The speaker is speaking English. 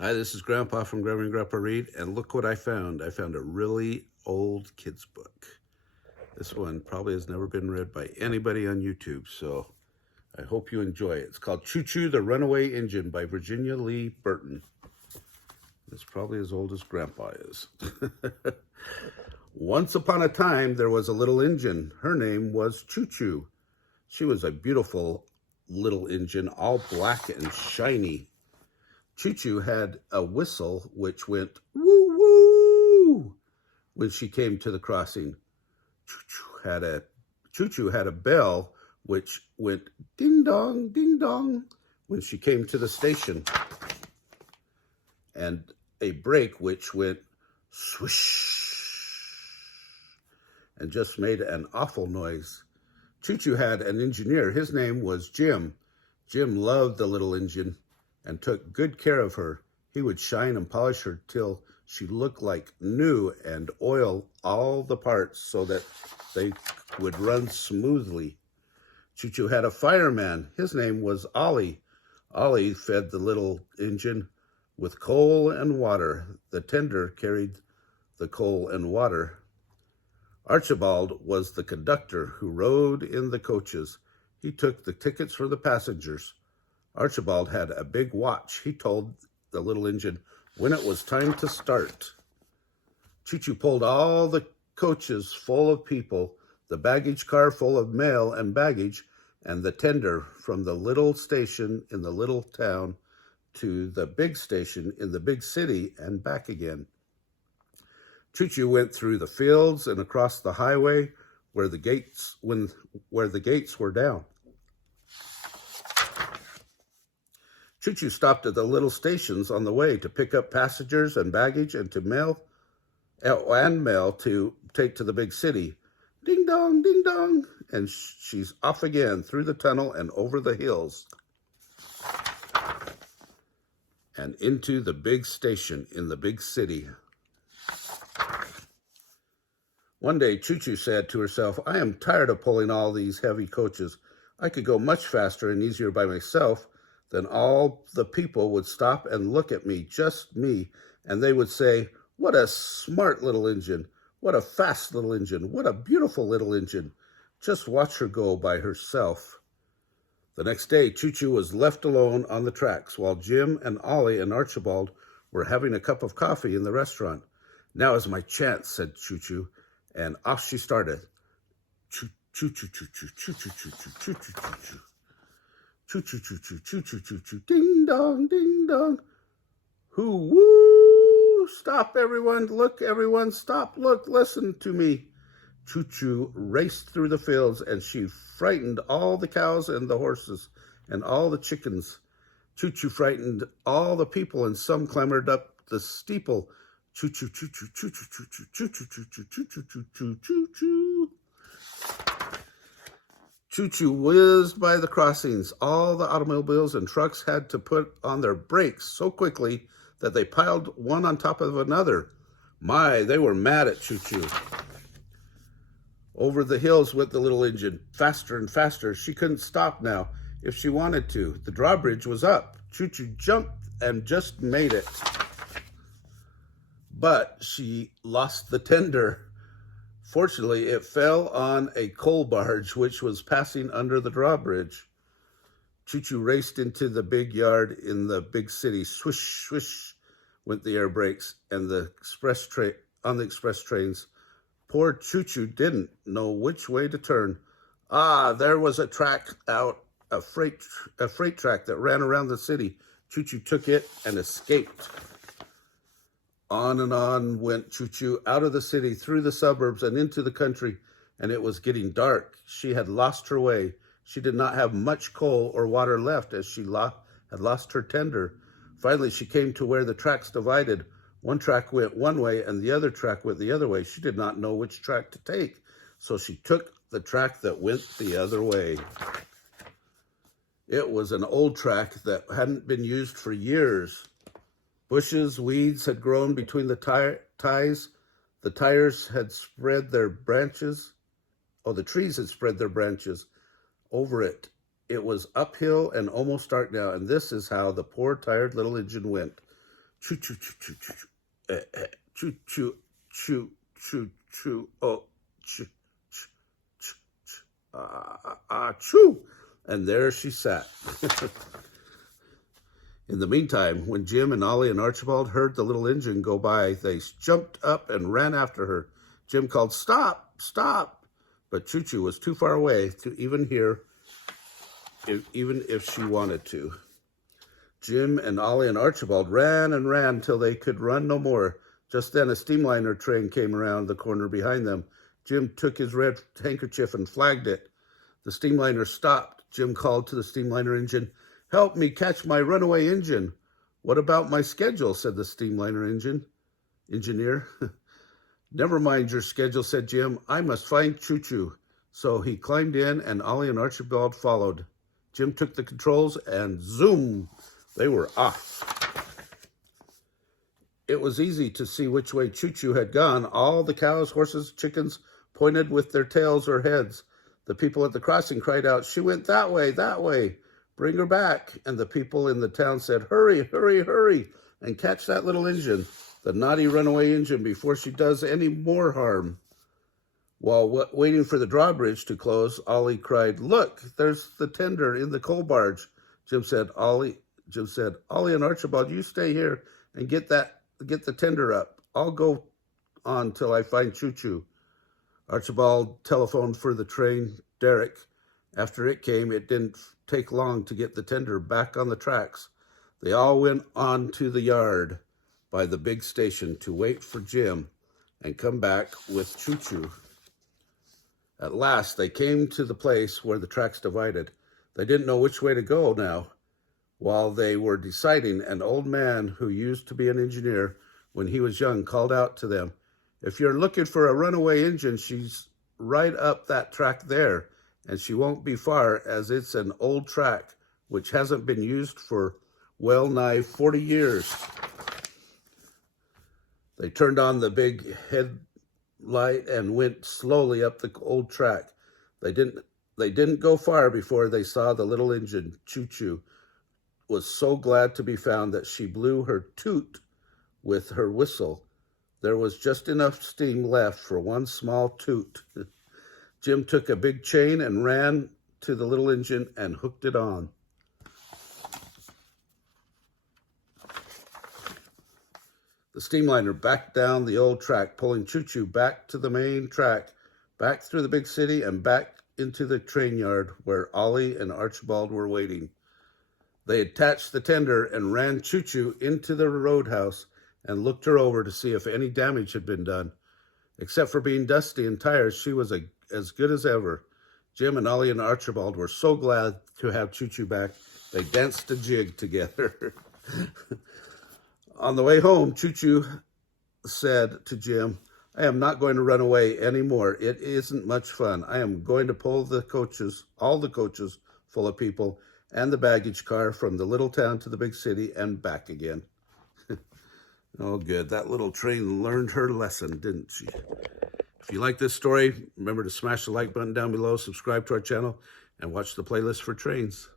Hi, this is Grandpa from Grammy and Grandpa Read, and look what I found. I found a really old kid's book. This one probably has never been read by anybody on YouTube, so I hope you enjoy it. It's called Choo Choo, the Runaway Engine by Virginia Lee Burton. It's probably as old as Grandpa is. Once upon a time, there was a little engine. Her name was Choo Choo. She was a beautiful little engine, all black and shiny. Choo Choo had a whistle which went woo woo when she came to the crossing. Choo Choo had a bell which went ding dong when she came to the station, and a brake which went swish and just made an awful noise. Choo Choo had an engineer. His name was Jim. Jim loved the little engine and took good care of her. He would shine and polish her till she looked like new and oil all the parts so that they would run smoothly. Choo Choo had a fireman. His name was Ollie. Ollie fed the little engine with coal and water. The tender carried the coal and water. Archibald was the conductor who rode in the coaches. He took the tickets for the passengers. Archibald had a big watch. He told the little engine when it was time to start. Choo Choo pulled all the coaches full of people, the baggage car full of mail and baggage, and the tender from the little station in the little town to the big station in the big city and back again. Choo Choo went through the fields and across the highway where the gates were down. Choo Choo stopped at the little stations on the way to pick up passengers and baggage and to mail to take to the big city. Ding dong, and she's off again through the tunnel and over the hills and into the big station in the big city. One day, Choo Choo said to herself, I am tired of pulling all these heavy coaches. I could go much faster and easier by myself. Then all the people would stop and look at me, just me, and they would say, what a smart little engine, what a fast little engine, what a beautiful little engine. Just watch her go by herself. The next day, Choo Choo was left alone on the tracks while Jim and Ollie and Archibald were having a cup of coffee in the restaurant. Now is my chance, said Choo Choo, and off she started. Choo choo choo choo choo choo choo choo choo choo choo choo. Choo choo choo choo choo choo choo choo. Ding dong. Hoo woo! Stop, everyone! Look, everyone! Stop! Look! Listen to me! Choo Choo raced through the fields, and she frightened all the cows and the horses and all the chickens. Choo Choo frightened all the people, and some clambered up the steeple. Choo choo choo choo choo choo choo choo choo choo choo choo choo choo choo choo choo. Choo Choo whizzed by the crossings. All the automobiles and trucks had to put on their brakes so quickly that they piled one on top of another. My, they were mad at Choo Choo. Over the hills went the little engine, faster and faster. She couldn't stop now if she wanted to. The drawbridge was up. Choo Choo jumped and just made it. But she lost the tender. Fortunately, it fell on a coal barge which was passing under the drawbridge. Choo Choo raced into the big yard in the big city. Swish, swish went the air brakes and the express trains. Poor Choo Choo didn't know which way to turn. There was a freight track that ran around the city. Choo Choo took it and escaped. On and on went Choo Choo out of the city, through the suburbs and into the country, and it was getting dark. She had lost her way. She did not have much coal or water left as she had lost her tender. Finally, she came to where the tracks divided. One track went one way and the other track went the other way. She did not know which track to take, so she took the track that went the other way. It was an old track that hadn't been used for years. Bushes, weeds had grown between the ties. The tires had spread their branches. The trees had spread their branches over it. It was uphill and almost dark now, and this is how the poor, tired little engine went. Choo choo choo choo choo. Choo choo choo choo choo. Oh, choo choo choo. Choo. And there she sat. In the meantime, when Jim and Ollie and Archibald heard the little engine go by, they jumped up and ran after her. Jim called, "Stop, stop!" But Choo Choo was too far away to even hear, even if she wanted to. Jim and Ollie and Archibald ran and ran till they could run no more. Just then a steamliner train came around the corner behind them. Jim took his red handkerchief and flagged it. The steamliner stopped. Jim called to the steamliner engine, "Help me catch my runaway engine." "What about my schedule?" said the steamliner engineer. "Never mind your schedule," said Jim. "I must find Choo Choo." So he climbed in and Ollie and Archibald followed. Jim took the controls and zoom, they were off. It was easy to see which way Choo Choo had gone. All the cows, horses, chickens pointed with their tails or heads. The people at the crossing cried out, "She went that way, that way. Bring her back." And the people in the town said, "Hurry, hurry, hurry, and catch that little engine, the naughty runaway engine, before she does any more harm." While waiting for the drawbridge to close, Ollie cried, "Look, there's the tender in the coal barge." Jim said, "Ollie and Archibald, you stay here and get the tender up. I'll go on till I find Choo Choo." Archibald telephoned for the train derrick. After it came, it didn't take long to get the tender back on the tracks. They all went on to the yard by the big station to wait for Jim and come back with Choo Choo. At last, they came to the place where the tracks divided. They didn't know which way to go now. While they were deciding, an old man who used to be an engineer when he was young called out to them, "If you're looking for a runaway engine, she's right up that track there, and she won't be far, as it's an old track which hasn't been used for well nigh 40 years. They turned on the big headlight and went slowly up the old track. They didn't go far before they saw the little engine. Choo Choo was so glad to be found that she blew her toot with her whistle. There was just enough steam left for one small toot. Jim took a big chain and ran to the little engine and hooked it on. The steamliner backed down the old track, pulling Choo Choo back to the main track, back through the big city, and back into the train yard where Ollie and Archibald were waiting. They attached the tender and ran Choo Choo into the roadhouse and looked her over to see if any damage had been done. Except for being dusty and tired, she was as good as ever. Jim and Ollie and Archibald were so glad to have Choo Choo back, they danced a jig together. On the way home, Choo Choo said to Jim, "I am not going to run away anymore. It isn't much fun. I am going to pull all the coaches full of people, and the baggage car from the little town to the big city and back again." Oh, good. That little train learned her lesson, didn't she? If you like this story, remember to smash the like button down below, subscribe to our channel, and watch the playlist for trains.